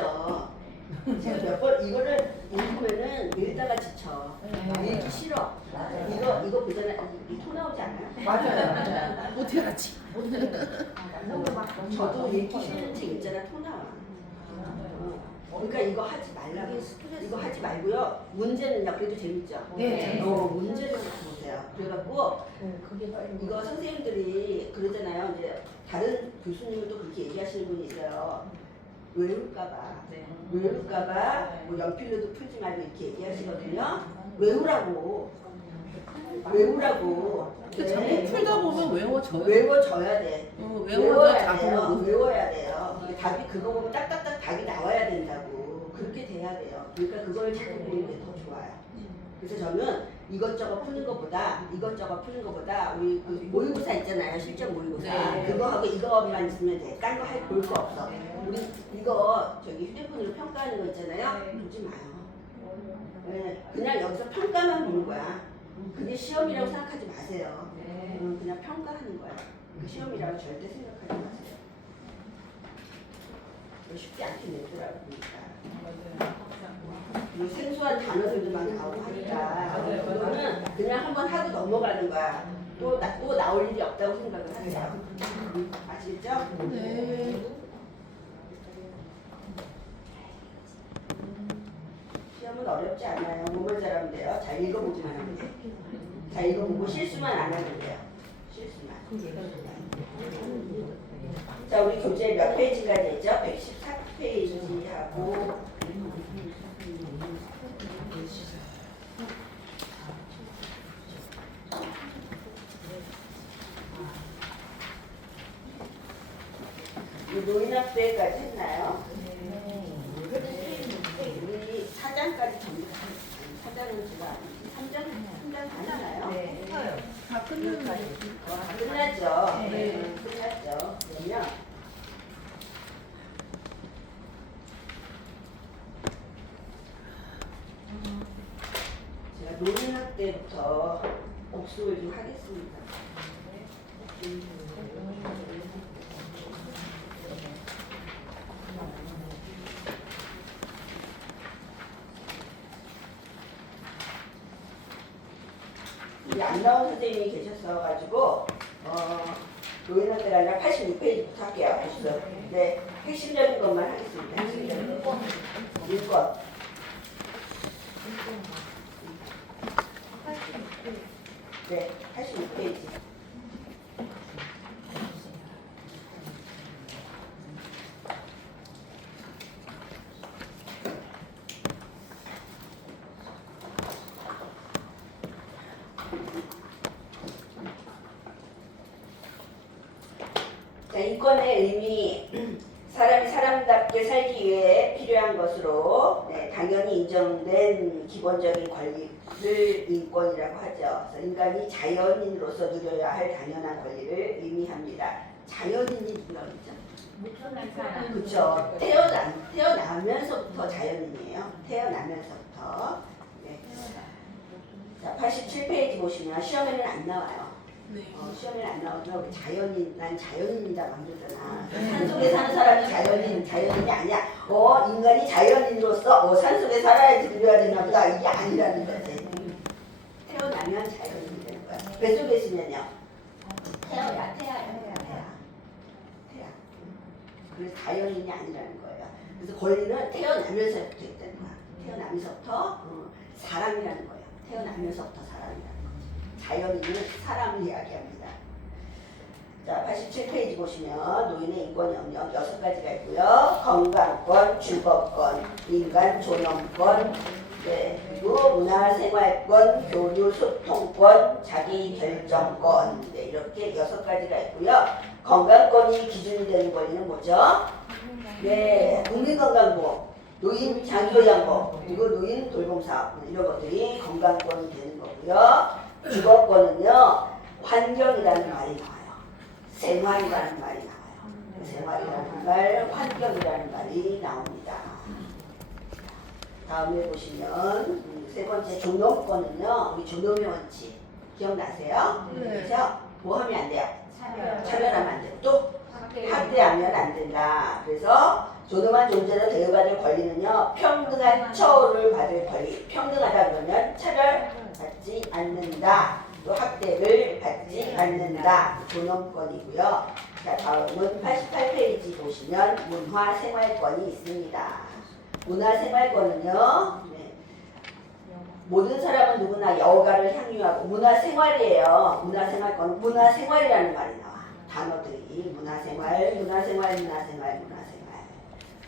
지쳐. 제가 몇 번 이거를 읽으면은 읽다가 지쳐. 읽기 싫어. 이거 보잖아. 이토 나오지 않아요? 맞아요. 어떻게 알았지? 저도 읽기 싫은 책 있잖아. 토 나와. 그러니까 이거 하지 말라고. 이거 하지 말고요. 문제는요. 그래도 재밌죠? 네. 문제를 보세요. 그래갖고 이거 선생님들이 그러잖아요. 이제 다른 교수님도 그렇게 얘기하시는 분이 있어요. 외울까봐. 뭐 연필로도 풀지 말고 이렇게 얘기하시거든요. 외우라고. 자꾸 풀다 보면 외워져요. 외워져야 돼. 외워져 외워야 돼요. 자꾸. 외워야 돼요. 이게 답이 그거 보면 딱딱딱 답이 나와야 된다고. 그렇게 돼야 돼요. 그러니까 그걸 자꾸 보는 게 더 좋아요. 그래서 저는 이것저것 푸는 것보다 우리 그 모의고사 있잖아요. 실전 모의고사. 네. 그거하고 이거만 있으면 돼. 딴 거 할 볼 거 없어. 우리 이거 저기 휴대폰으로 평가하는 거 있잖아요. 보지 마요. 네, 그냥 여기서 평가만 보는 거야. 그게 시험이라고 생각하지 마세요. 그냥 평가하는 거야. 그 시험이라고 절대 생각하지 마세요. 쉽지 않게 냈더라고 보니까. 그리고 생소한 단어들만 나오고 하니까 그거는 그냥 한번 하고 넘어가는 거야. 또 나올 일이 없다고 생각을 하세요. 아시겠죠? 네. 시험은 어렵지 않아요. 뭐만 잘하면 돼요. 잘 읽어보기만 하면 돼요. 잘 읽어보고 실수만 안 하면 돼요. 실수만. 자, 우리 교재 몇 페이지까지 했죠? 114페이지하고 노인학대까지 했나요? 우리 4장까지 전부 4장은 제가 3장 다 했나요? 네. 다 끝났나요? 끝났죠. 네. 끝났죠. 그러면 제가 노인학대부터 복습을 좀 하겠습니다. 우리 안 나온 선생님이 계셨어가지고 노인학대가 아니라 86페이지부터 할게요. 복습. 네, 핵심적인 것만 하겠습니다. 핵심적인 거. 일권. 네, 86페이지. 자, 인권의 의미, 사람이 사람답게 살기 위해 필요한 것으로 당연히 인정된 기본적인 권리를 인권이라고 하죠. 그래서 인간이 자연인으로서 누려야 할 당연한 권리를 의미합니다. 자연인이 누가 그러죠? 그렇죠. 태어나면서부터 자연인이에요. 태어나면서부터. 네. 자, 87페이지 보시면 시험에는 안 나와요. 네. 시험에 안 나오죠. 우리 난 자연인이다 만들잖아. 산속에 사는 사람이 자연인이 아니야. 인간이 자연인으로서 산속에 살아야지 누려야 되나 보다. 이게 아니라는 거지. 태어나면 자연인이 되는 거야. 뱃속에 있으면요. 태야. 그래서 자연인이 아니라는 거예요. 그래서 권리는 태어나면서부터 있다는 거야. 태어나면서부터 사람이라는 거예요. 태어나면서부터 사람이라는 거예요. 자연인은 사람을 이야기합니다. 자, 87페이지 보시면 노인의 인권 영역 6가지가 있고요. 건강권, 주거권, 인간 존엄권, 네, 그리고 문화생활권, 교류 소통권, 자기결정권, 네, 이렇게 6가지가 있고요. 건강권이 기준이 되는 권리는 뭐죠? 네, 국민건강보험, 노인 장기요양보험, 그리고 노인 돌봄사업 이런 것들이 건강권이 되는 거고요. 주거권은요, 환경이라는 말이 나와요. 생활이라는 말이 나와요. 생활이라는 말, 환경이라는 말이 나옵니다. 다음에 보시면 세 번째 존엄권은요, 우리 존엄의 원칙 기억나세요? 네. 그렇죠? 뭐 하면 안 돼요? 차별하면 안 되고 또 학대하면 안 된다. 그래서 존엄한 존재로 대우받을 권리는요, 평등한 처우를 받을 권리. 평등하다 그러면 차별받지 않는다. 또 학대를 받지 않는다. 존엄권이고요. 자, 다음은 88페이지 보시면 문화생활권이 있습니다. 문화생활권은요, 모든 사람은 누구나 여가를 향유하고 문화생활이에요. 문화생활권은 문화생활이라는 말이 나와. 단어들이 문화생활.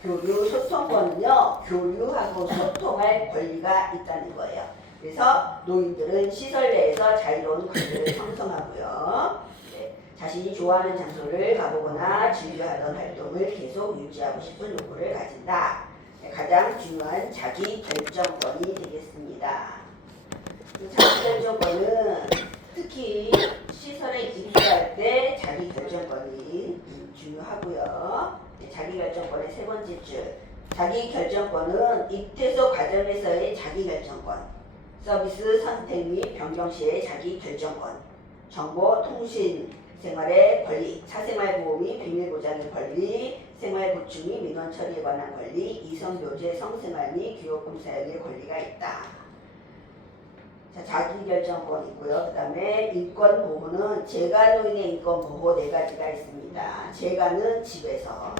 교류 소통권은요, 교류하고 소통할 권리가 있다는 거예요. 그래서 노인들은 시설 내에서 자유로운 권리를 형성하고요. 자신이 좋아하는 장소를 가보거나 즐겨하던 활동을 계속 유지하고 싶은 욕구를 가진다. 가장 중요한 자기 결정권이 되겠습니다. 이 자기 결정권은 특히 시설에 입소할 때 자기 결정권이 중요하고요. 자기 결정권의 세 번째 줄. 자기 결정권은 입퇴소 과정에서의 자기 결정권, 서비스 선택 및 변경 시의 자기 결정권, 정보 통신 생활의 권리, 사생활 보호 및 비밀 보장의 권리, 생활 보충 및 민원 처리에 관한 권리, 이성교제, 성생활 및 기업금 사용의 권리가 있다. 자, 자기결정권 있고요. 그 다음에 인권보호는 재가노인의 인권보호 네 가지가 있습니다. 재가는 집에서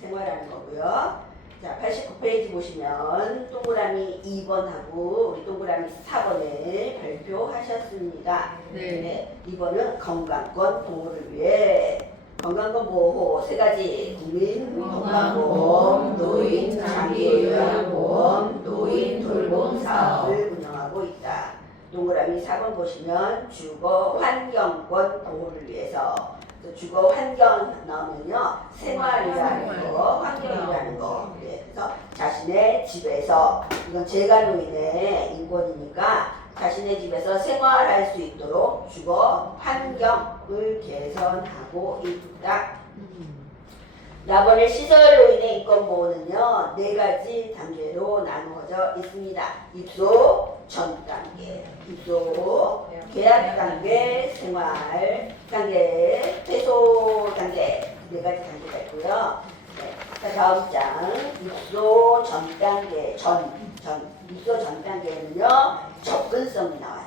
생활하는 거고요. 자, 89페이지 보시면 동그라미 2번하고 우리 동그라미 4번을 발표하셨습니다. 네. 2번은 건강권 보호를 위해 건강권 보호 세 가지 국민 건강보험, 노인 장기 요양보험, 노인 돌봄 사업을 운영하고 있다. 동그라미 4번 보시면 주거 환경권 보호를 위해서 주거 환경 나오면요 생활이라는 거, 환경이라는 거. 그래서 자신의 집에서 이건 재가노인의 인권이니까 자신의 집에서 생활할 수 있도록 주거 환경을 개선하고 있다. 나번의 시설 노인의 인권 보호는요 네 가지 단계로 나누어져 있습니다. 입소 전 단계, 입소 계약 단계, 생활 단계, 퇴소 단계 네 가지 단계가 있고요. 네. 자, 다음 장 입소 전 단계 입소 전 단계는요 접근성이 나와요.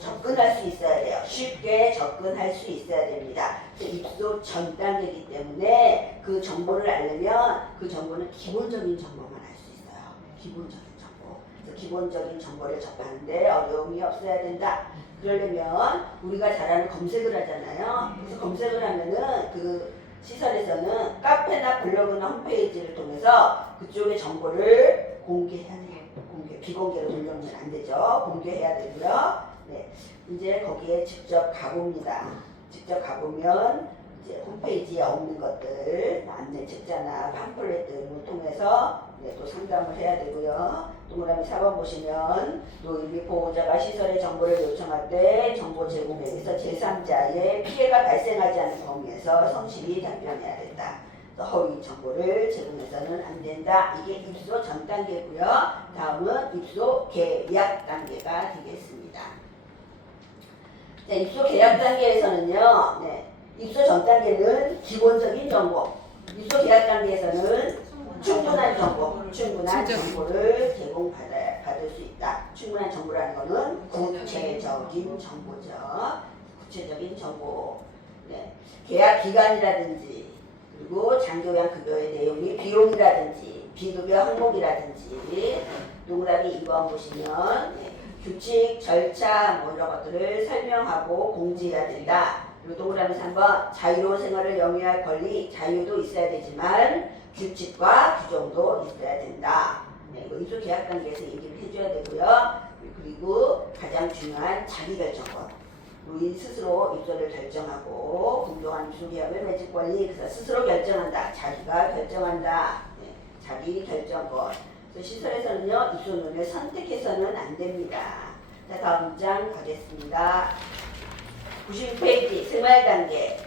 접근할 수 있어야 돼요. 쉽게 접근할 수 있어야 됩니다. 입소 전 단계이기 때문에 그 정보를 알려면 그 정보는 기본적인 정보만 알 수 있어요. 기본적인 정보. 그래서 기본적인 정보를 접하는데 어려움이 없어야 된다. 그러려면 우리가 잘 아는 검색을 하잖아요. 그래서 검색을 하면은 그 시설에서는 카페나 블로그나 홈페이지를 통해서 그쪽의 정보를 공개해야 돼요. 비공개로 돌려놓으면 안 되죠. 공개해야 되고요. 네, 이제 거기에 직접 가봅니다. 직접 가보면 이제 홈페이지에 없는 것들, 안내 책자나 팜플렛 등을 통해서 또 상담을 해야 되고요. 동그라미 4번 보시면 노인 및 보호자가 시설의 정보를 요청할 때 정보 제공에 의해서 제3자의 피해가 발생하지 않는 범위에서 성실히 답변해야 된다. 허위 정보를 제공해서는 안 된다. 이게 입소 전 단계고요. 다음은 입소 계약 단계가 되겠습니다. 자, 입소 계약 단계에서는요. 입소 전 단계는 기본적인 정보, 입소 계약 단계에서는 충분한 정보를 제공받을 수 있다. 충분한 정보라는 것은 구체적인 정보죠. 구체적인 정보. 계약 기간이라든지 그리고 장교양 급여의 내용이 비용이라든지 비급여 항목이라든지 동그라미 2번 보시면 규칙, 절차 뭐 이런 것들을 설명하고 공지해야 된다. 그리고 동그라미 3번 자유로운 생활을 영위할 권리, 자유도 있어야 되지만 규칙과 규정도 있어야 된다. 이거 입소 계약 단계에서 얘기를 해줘야 되고요. 그리고 가장 중요한 자기결정권. 노인 스스로 입소를 결정하고 공정한 입소 계약을 맺을 권리, 그래서 스스로 결정한다. 자기가 결정한다. 자기 결정권. 그래서 시설에서는요 입소 노인을 선택해서는 안 됩니다. 자, 다음 장 가겠습니다. 96페이지 생활 단계.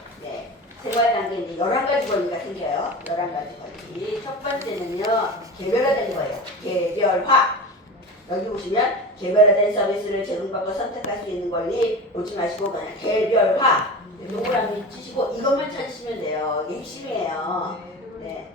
생활 단계 이제 11가지 권리가 생겨요. 11가지 권리. 첫 번째는요 개별화된 거예요. 개별화. 여기 보시면 개별화된 서비스를 제공받고 선택할 수 있는 권리 보지 마시고 그냥 개별화 동그라미 치시고 이것만 찾으시면 돼요. 이게 핵심이에요. 네.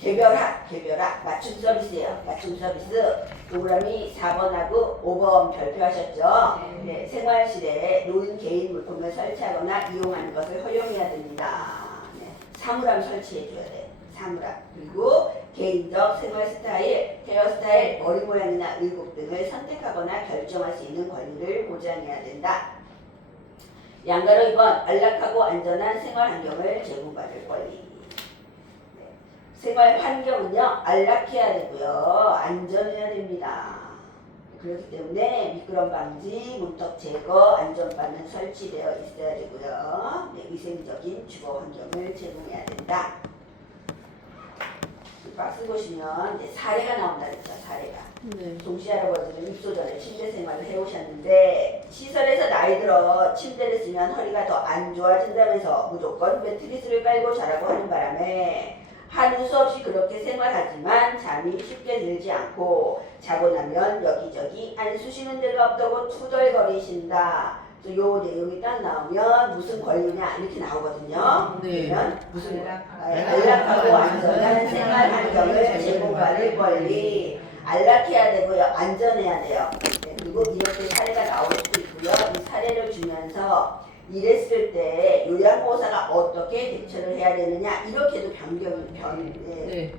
개별화, 맞춤 서비스예요. 맞춤 서비스. 동그라미 4번하고 5번 별표하셨죠? 네, 생활실에 노인 개인 물품을 설치하거나 이용하는 것을 허용해야 됩니다. 네, 사물함 설치해줘야 돼. 사물함. 그리고 개인적 생활 스타일, 헤어스타일, 머리 모양이나 의복 등을 선택하거나 결정할 수 있는 권리를 보장해야 된다. 양가로 2번, 안락하고 안전한 생활 환경을 제공받을 권리. 생활 환경은요, 안락해야 되고요, 안전해야 됩니다. 그렇기 때문에 미끄럼 방지, 문턱 제거, 안전바는 설치되어 있어야 되고요. 네, 위생적인 주거 환경을 제공해야 된다. 박스 보시면 이제 사례가 나온다 그랬죠, 사례가. 네. 동시 할아버지는 입소 전에 침대 생활을 해오셨는데 시설에서 나이 들어 침대를 쓰면 허리가 더 안 좋아진다면서 무조건 매트리스를 깔고 자라고 하는 바람에 하는 수 없이 그렇게 생활하지만 잠이 쉽게 들지 않고 자고 나면 여기저기 안 쑤시는 데가 없다고 투덜거리신다. 요 내용이 딱 나오면 무슨 권리냐 이렇게 나오거든요. 네. 그러면 무슨 안락하고 안전한 생활 환경을 제공받을 권리. 안락해야 되고요. 안전해야 돼요. 네, 그리고 이렇게 사례가 나올 수도 있고요. 이 사례를 주면서 이랬을 때 요양보호사가 어떻게 대처를 해야 되느냐 이렇게도 네.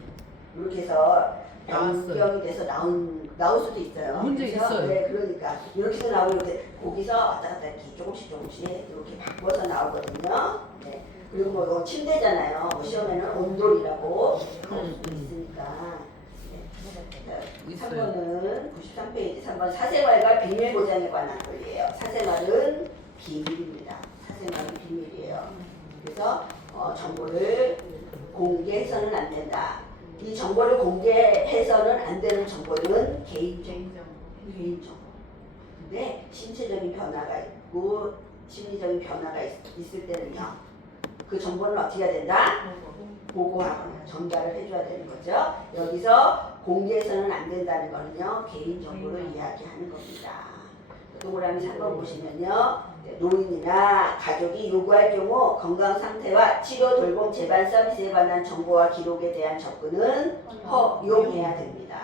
이렇게 해서 나왔어요. 변경이 돼서 나올 수도 있어요. 문제 그래서, 있어요. 네, 그러니까 이렇게도 나오고 이렇게 거기서 왔다 갔다 이렇게 조금씩 이렇게 바꿔서 나오거든요. 네. 그리고 뭐 이거 침대잖아요. 뭐 시험에는 온돌이라고 나올 수도 있으니까. 네. 3번은 93페이지 3번 사생활과 비밀 보장에 관한 권리예요. 사생활은 비밀입니다. 사생활은 비밀이에요. 그래서 정보를 공개해서는 안 된다. 이 정보를 공개해서는 안 되는 정보는 개인정보. 근데 신체적인 변화가 있고 심리적인 변화가 있을 때는요. 그 정보는 어떻게 해야 된다? 보고하거나 전달을 해줘야 되는 거죠. 여기서 공개해서는 안 된다는 거는요. 개인정보를 이야기하는 겁니다. 동그라미 3번 보시면요. 노인이나 가족이 요구할 경우 건강 상태와 치료 돌봄 재반 서비스에 관한 정보와 기록에 대한 접근은 허용해야 됩니다.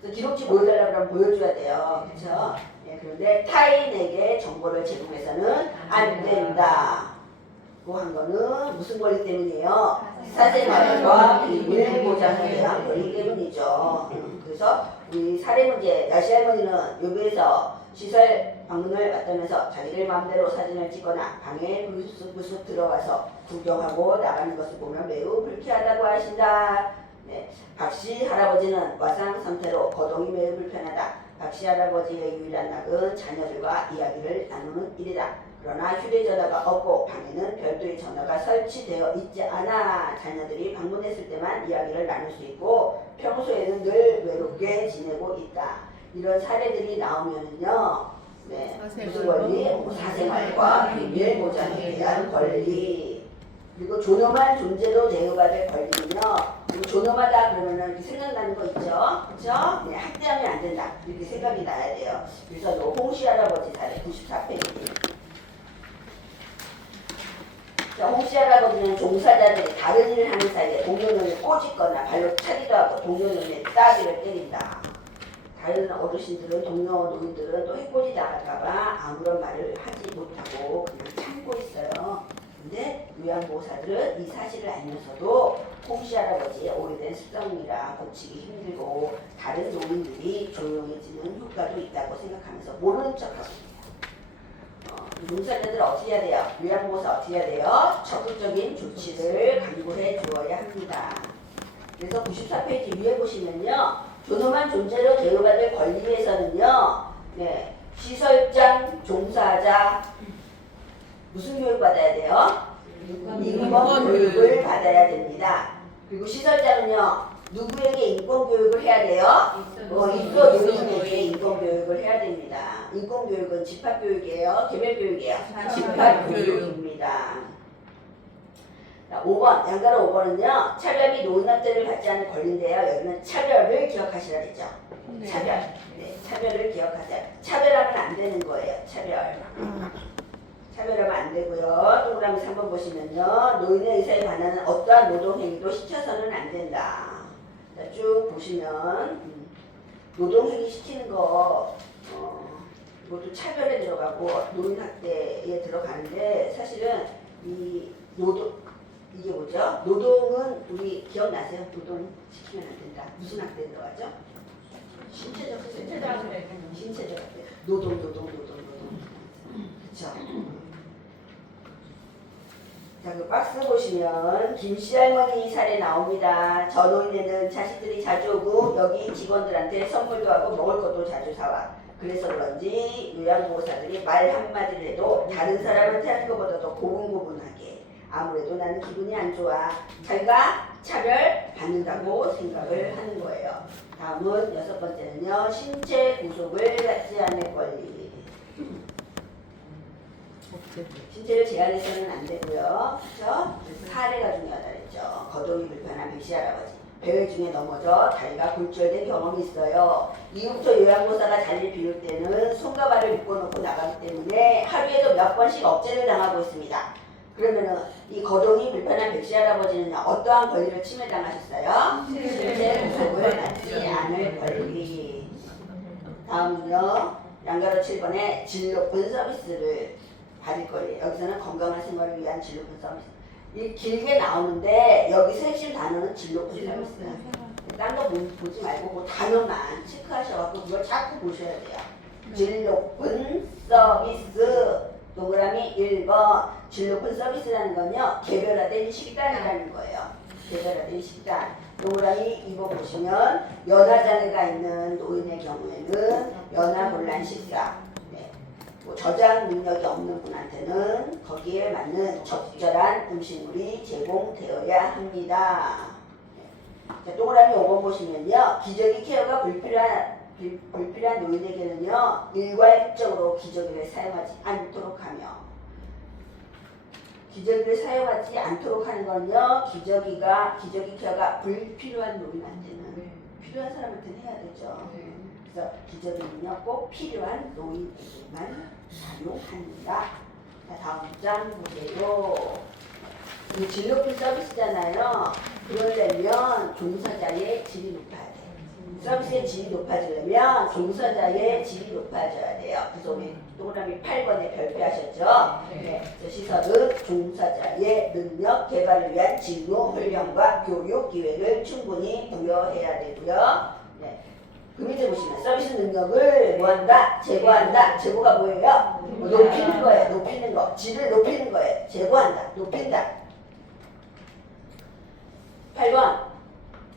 그래서 기록지 보여달라고 하면 보여줘야 돼요. 그렇죠? 네, 그런데 타인에게 정보를 제공해서는 안 된다. 한 거는 무슨 권리 때문이에요? 사생활과 비밀 보장에 대한 권리 때문이죠. 그래서 우리 사례 문제, 야시 할머니는 여기에서 시설 방문을 받다면서 자기들 마음대로 사진을 찍거나 방에 불쑥 들어가서 구경하고 나가는 것을 보면 매우 불쾌하다고 하신다. 네. 박씨 할아버지는 와상 상태로 거동이 매우 불편하다. 박씨 할아버지의 유일한 낙은 자녀들과 이야기를 나누는 일이다. 그러나 휴대전화가 없고 방에는 별도의 전화가 설치되어 있지 않아 자녀들이 방문했을 때만 이야기를 나눌 수 있고 평소에는 늘 외롭게 지내고 있다. 이런 사례들이 나오면은요, 네, 무슨 권리? 사생활과 비밀 보장에 대한 권리. 그리고 존엄한 존재로 대우받을 권리는요. 존엄하다 그러면은 이렇게 생각나는 거 있죠, 그렇죠? 네, 학대하면 안 된다 이렇게 생각이 나야 돼요. 그래서 요 홍씨 할아버지 사례 94페이지. 홍씨 할아버지는 종사자들이 다른 일을 하는 사이에 동료놈을 꼬집거나 발로 차기도 하고 동료놈의 따귀를 때린다. 다른 어르신들은 동료 노인들은 또 해코지 당할까봐 아무런 말을 하지 못하고 그냥 참고 있어요. 근데 요양보호사들은 이 사실을 알면서도 홍씨 할아버지의 오래된 습성이라 고치기 힘들고 다른 노인들이 조용해지는 효과도 있다고 생각하면서 모르는 척하고 있어요. 용사자들 어떻게 해야 돼요? 요양보호사 어떻게 해야 돼요? 적극적인 조치를 강구해 주어야 합니다. 그래서 94페이지 위에 보시면요. 존엄한 존재로 대우받을 권리에서는요. 네, 시설장, 종사자 무슨 교육 받아야 돼요? 인권 교육을 받아야 됩니다. 그리고 시설장은요. 누구에게 인권 교육을 해야 돼요? 입소 노인에게 인권 교육을 해야 됩니다. 인권 교육은 집합 교육이에요, 개별 교육이에요. 집합 교육입니다. 5번, 양가로 5번은요. 차별 및 노인학대를 받지 않는 권리인데요. 여기는 차별을 기억하시라 그랬죠. 네. 차별. 네, 차별을 기억하세요. 차별하면 안 되는 거예요. 차별. 차별하면 안 되고요. 동그라미 3번 보시면요. 노인의 의사에 관한 어떠한 노동행위도 시켜서는 안 된다. 자, 쭉 보시면 노동행위 시키는 거 이것도 차별에 들어가고 노인학대에 들어가는데 사실은 이 노동 이게 뭐죠? 노동은 우리 기억나세요? 노동 시키면 안 된다. 무슨 학대에 들어가죠? 신체적 학대. 신체적 학대. 노동. 그렇죠? 자, 그 박스 보시면 김씨 할머니 사례 나옵니다. 저 노인네는 자식들이 자주 오고 여기 직원들한테 선물도 하고 먹을 것도 자주 사와. 그래서 그런지 요양보호사들이 말 한마디를 해도 다른 사람한테 하는 것보다 더 고분고분하게 아무래도 나는 기분이 안 좋아. 자기가 차별 받는다고 생각을 하는 거예요. 다음은 6번째는요. 신체 구속을 받지 않을 권리. 신체를 제한해서는 안 되고요. 그렇죠? 사례가 중요하다 그랬죠. 거동이 불편한 백씨 할아버지. 배회 중에 넘어져 다리가 골절된 경험이 있어요. 이후부터 요양보호사가 자리를 비울 때는 손과 발을 묶어놓고 나가기 때문에 하루에도 몇 번씩 억제를 당하고 있습니다. 그러면은 이 거동이 불편한 백씨 할아버지는 어떠한 권리를 침해당하셨어요? 신체 구속을 받지 않을 권리. 다음은요. 양가로 7번에 질 높은 서비스를 받을 권리. 여기서는 건강한 생활을 위한 질 높은 서비스. 이 길게 나오는데 여기서 핵심 단어는 질 높은 서비스야. 딴 거 보지 말고 그 단어만 체크하셔갖고 그걸 자꾸 보셔야 돼요. 질 높은 서비스. 동그라미 1번. 질 높은 서비스라는 건요. 개별화된 식단이라는 거예요. 개별화된 식단. 동그라미 2번 보시면 연하장애가 있는 노인의 경우에는 연하곤란 식사. 저장 능력이 없는 분한테는 거기에 맞는 적절한 음식물이 제공되어야 합니다. 자, 동그라미 5번 보시면요. 기저귀 케어가 불필요한 노인에게는요. 일괄적으로 기저귀를 사용하지 않도록 하며 기저귀를 사용하지 않도록 하는 건요. 기저귀 케어가 불필요한 노인한테는 필요한 사람한테는 해야 되죠. 그래서 기저귀는요. 꼭 필요한 노인에게만 사용합니다. 자, 다음 장 보세요. 이 질 높은 서비스잖아요. 그러려면 종사자의 질이 높아야 돼요. 서비스의 질이 높아지려면 종사자의 질이 높아져야 돼요. 그래서 우리 동그라미 8번에 별표하셨죠? 네. 시설은 종사자의 능력 개발을 위한 직무 훈련과 교육 기회를 충분히 부여해야 되고요. 네. 그 밑에 보시면 서비스 능력을 뭐한다? 제고한다. 제고가 뭐예요? 높이는 거예요. 높이는 거. 질을 높이는 거예요. 제고한다. 높인다. 8번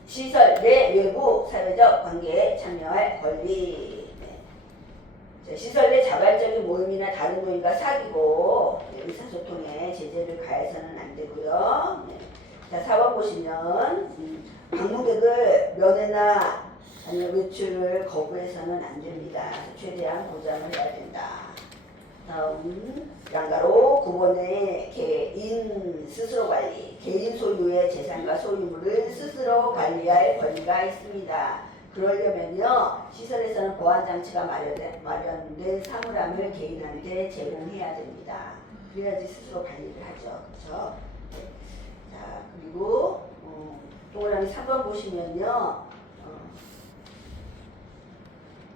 시설 내 외부 사회적 관계에 참여할 권리. 네. 시설 내 자발적인 모임이나 다른 모임과 사귀고 의사소통에 제재를 가해서는 안 되고요. 네. 자, 4번 보시면 방문객을 면회나 아니면 외출을 거부해서는 안 됩니다. 최대한 보장을 해야 된다. 다음 양가로 9번에 개인 스스로 관리. 개인 소유의 재산과 소유물을 스스로 관리할 권리가 있습니다. 그러려면요. 시설에서는 보안장치가 마련된 사물함을 개인한테 제공해야 됩니다. 그래야지 스스로 관리를 하죠. 그렇죠? 네. 자, 그리고 동그라미 3번 보시면요.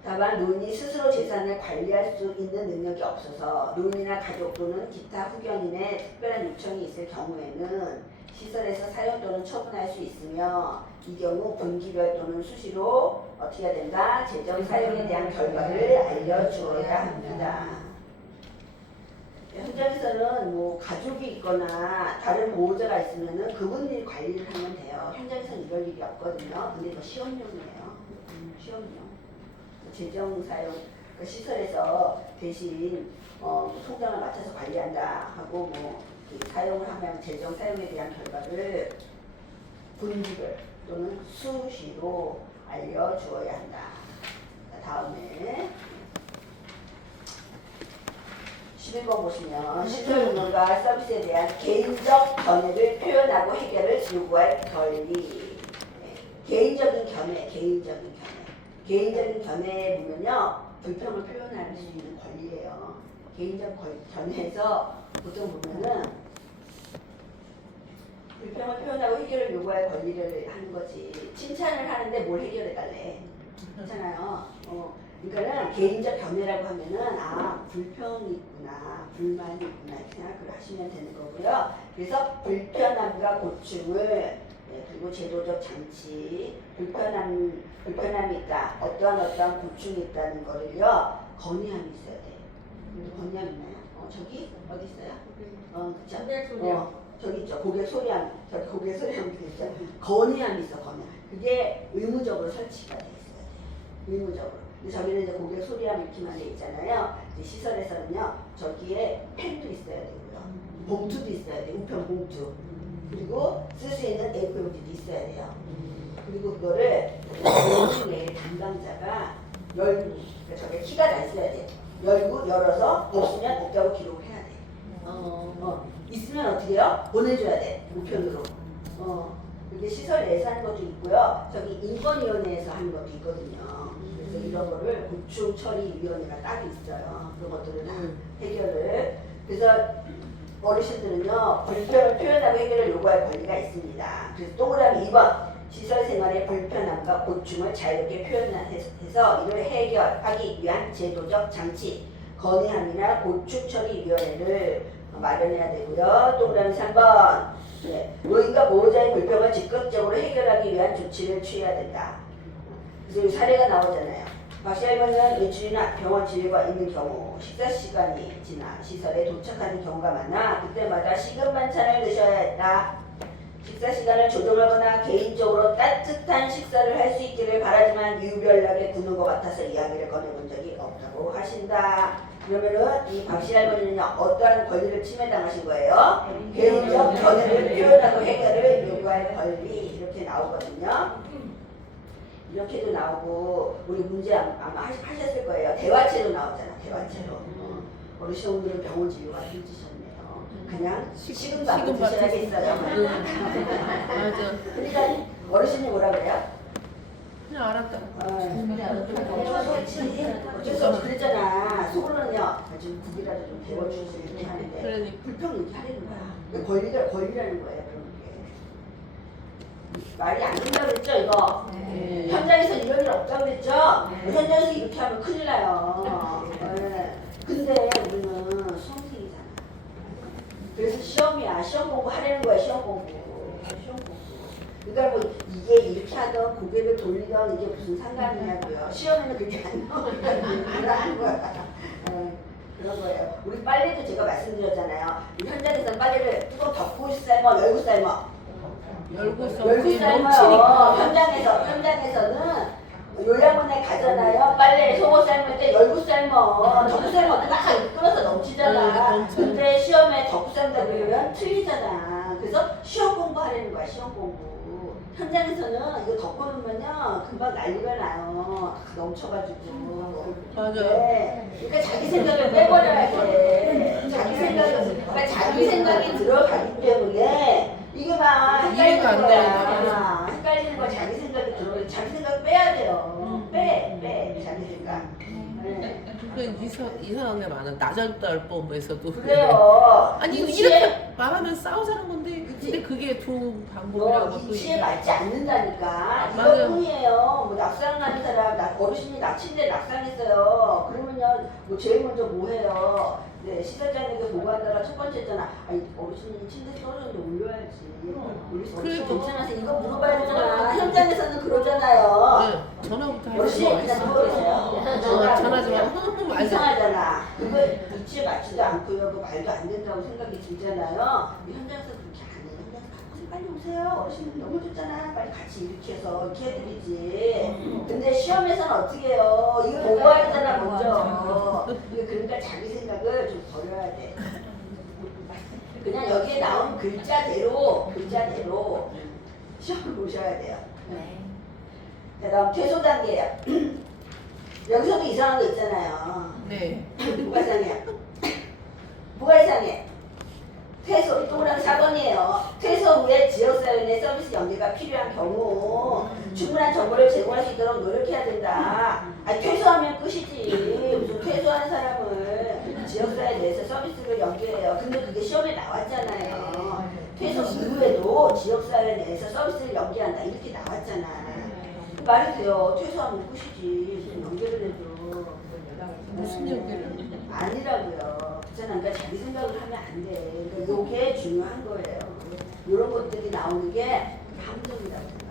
다만 노인이 스스로 재산을 관리할 수 있는 능력이 없어서 노인이나 가족 또는 기타 후견인의 특별한 요청이 있을 경우에는 시설에서 사용 또는 처분할 수 있으며 이 경우 분기별 또는 수시로 어떻게 해야 된다? 재정 사용에 대한 결과를 알려주어야 합니다. 현장에서는 뭐 가족이 있거나 다른 보호자가 있으면은 그분이 관리를 하면 돼요. 현장에서는 이럴 일이 없거든요. 근데 이거 시험용이에요. 시험용. 재정 사용 그 시설에서 대신 통장을 맞춰서 관리한다 하고 뭐 사용을 하면 재정 사용에 대한 결과를 분기별 또는 수시로 알려주어야 한다. 다음에 11번 보시면 시설 운영과 서비스에 대한 개인적 견해를 표현하고 해결을 요구할 권리. 개인적인 견해. 개인적인 견해 보면요. 불평을 표현할 수 있는 권리예요. 개인적 견해에서 보통 보면은 불평을 표현하고 해결을 요구할 권리를 하는 거지. 칭찬을 하는데 뭘 해결해 달래. 그렇잖아요. 그러니까는 개인적 견해라고 하면은 불평이 있구나, 불만이 있구나 이렇게 생각을 하시면 되는 거고요. 그래서 불편함과 고충을 그리고 제도적 장치, 불편함이 있다, 어떠한 고충이 있다는 거를요 건의함이 있어야 돼. 건의함 있나요? 저기 어디 있어요? 그쵸? 저기 있죠. 고객 소리함, 저기 고객 소리함 있죠. 건의함이 있어, 건의함. 그게 의무적으로 설치가 돼 있어야 돼. 의무적으로. 근데 저기는 이제 고객 소리함 이렇게만 돼 있잖아요. 이제 시설에서는요, 저기에 펜도 있어야 되고요. 봉투도 있어야 돼요. 우편 봉투. 그리고 쓸 수 있는 A4 용지도 있어야 돼요. 그리고 그거를 나중에 담당자가 열고, 그러니까 저게 키가 다 있어야 돼. 열고 열어서 없으면 없다고 기록을 해야 돼. 있으면 어떻게 해요? 보내줘야 돼. 우편으로. 이게 시설 내에서 하는 것도 있고요. 저기 인권위원회에서 하는 것도 있거든요. 그래서 이런 거를 고충처리위원회가 따로 있어요. 그런 것들을 다 해결을. 그래서 어르신들은요, 불편을 표현하고 해결을 요구할 권리가 있습니다. 그래서 동그라미 2번. 시설 생활의 불편함과 고충을 자유롭게 표현해서 이를 해결하기 위한 제도적 장치, 건의함이나 고충처리위원회를 마련해야 되고요. 동그라미 3번. 노인과 보호자의 불평을 적극적으로 해결하기 위한 조치를 취해야 된다. 그래서 사례가 나오잖아요. 박씨 할머니는 외출이나 병원 진료가 있는 경우 식사 시간이 지나 시설에 도착하는 경우가 많아 그때마다 식은 반찬을 드셔야 했다. 식사 시간을 조정하거나 개인적으로 따뜻한 식사를 할 수 있기를 바라지만 유별나게 구는 것 같아서 이야기를 꺼내본 적이 없다고 하신다. 그러면은 이 박씨 할머니는 어떠한 권리를 침해당하신 거예요? 개인적 견해를 표현하고 해결을 요구할 권리 이렇게 나오거든요. 이렇게도 나오고 우리 문제 아마 하셨을 거예요. 대화체도 나오잖아. 대화체로. 어르신분들은 병원 진료가 힘드셨네요. 그냥 식은 밥을 드셔야겠어요. 맞아. 그러니까 어르신이 뭐라 그래요? 그냥 알았다. 어쩔 수 없이 그랬잖아. 속으로는요, 좀 국이라도 좀 데워주세요 이렇게 하는데 그러니까. 불평 이렇게 하려는 거야. 그러니까 권리라는 거예요. 그런 게. 말이 안 된다고 그랬죠 이거? 네. 현장에서 이런 일 없다고 그랬죠? 현장에서 이렇게 하면 큰일 나요. 근데 우리는 수험생이잖아. 그래서 시험이야. 시험 공부 하려는 거야. 시험 공부. 그러니까 뭐 이게 이렇게 하던 고개를 돌리던 이게 무슨 상관이냐고요. 시험에는 그게 안 나오니까 하는 거야. 그런 거예요. 우리 빨래도 제가 말씀드렸잖아요. 우리 현장에서는 빨래를 뚜껑 덮고 삶아, 열고 삶아. 열고 삶아요. 현장에서는 요양원에 가잖아요. 빨래 속옷 삶을 때 열고 삶어. 덮고 삶으면 어떡해? 끓어서 넘치잖아. 근데 시험에 덮고 삶다 그러면 틀리잖아. 그래서 시험 공부하려는 거야. 시험 공부. 현장에서는 이거 덮어놓으면요 금방 난리가 나요. 넘쳐가지고. 맞아. 네. 그러니까 자기 생각을 빼버려야 돼. 자기 생각이 들어가기 때문에 이게 막 이해가 안 거야. 헷갈리는 거 자기 생각이 들어. 자기 생각 빼야 돼요. 빼 자기 생각. 네. 이상한 게 많아. 나잘딸법에서도. 그래요. 아니 이치에, 이렇게 말하면 싸우자는 건데 근데 그게 좋은 방법이라고 또 이치에 맞지 않는다니까. 맞아요. 이것뿐이에요. 뭐 낙상하는 사람, 어르신이 낙친데 낙상했어요. 그러면요, 뭐 제일 먼저 뭐 해요? 네, 시설장에게 보고한다가 첫 번째잖아. 아니 어르신이 침대 떨어졌는데 올려야지. 어르신 괜찮아서 이거 물어봐야 되잖아. 현장에서는 그러잖아요. 네, 전화부터 하는 어르신 거 그냥 있어. 누워계세요. 전화 좀 하고 이상하잖아. 그걸 이치에 맞지도 않고요. 그 말도 안 된다고 생각이 들잖아요. 현장에서 그렇게 안 해요. 현장에서 빨리 오세요. 어르신 너무 좋잖아. 빨리 같이 이렇게 해서 이렇게 해드리지. 근데 시험에서는 어떻게 해요? 이거 공부해야 되잖아 먼저. 그러니까 자기 생각을 좀 버려야 돼. 그냥 여기에 나온 글자대로 시험을 보셔야 돼요. 그 다음 퇴소 단계예요. 여기서도 이상한 거 있잖아요. 네. 뭐가 이상해요? 뭐가 이상해? 퇴소, 동그라미 4번이에요. 퇴소 후에 지역사회 내 서비스 연계가 필요한 경우 충분한 정보를 제공할 수 있도록 노력해야 된다. 아니 퇴소하면 끝이지. 무슨 퇴소하는 사람을 지역사회 내에서 서비스를 연계해요. 근데 그게 시험에 나왔잖아요. 퇴소 이후에도 지역사회 내에서 서비스를 연계한다 이렇게 나왔잖아. 말이 돼요. 퇴소하면 끝이지. 무슨 연계를 해도. 무슨 연계를? 아니라고요. 그렇잖아. 그러니까 자기 생각을 하면 안 돼. 그러니까 이게 중요한 거예요. 이런 것들이 나오는 게 함정이라고.